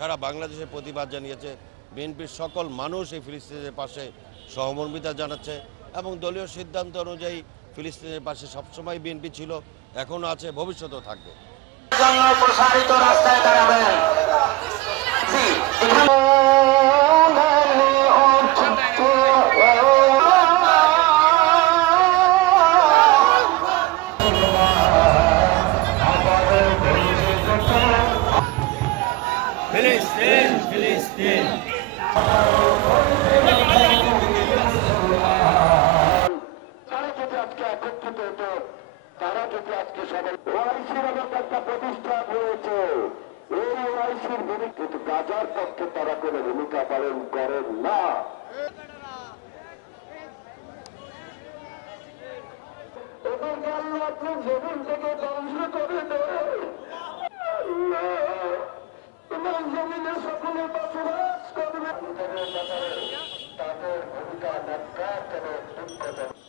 সারা বাংলাদেশে প্রতিবাদ জানিয়েছে। বিএনপির সকল মানুষ এই ফিলিস্তিনের পাশে সহমর্মিতা জানাচ্ছে এবং দলীয় সিদ্ধান্ত অনুযায়ী ফিলিস্তিনের পাশে সবসময় বিএনপি ছিল, এখনও আছে, ভবিষ্যতেও থাকবে। প্রসারিত রাস্তায় দাঁড়াবেন। ফিলিস্তিন ফিলিস্তিন তারা যদি আজকে একত্রিত হতো, তারা যদি আজকে সবাই ওআইসির একটা প্রতিষ্ঠান হয়েছে, এই ওআইসির ভূমিকা কিন্তু গাজার পক্ষে তারা কোনো ভূমিকা পালন করেন না। এদেরকে আল্লাহ আপনি জমিন থেকে ধ্বংস করে দেন। তোমার জমিনে সকলে বসবাস করবে, তাদের ভূমিকা ব্যাখ্যা করে দুঃখজনক।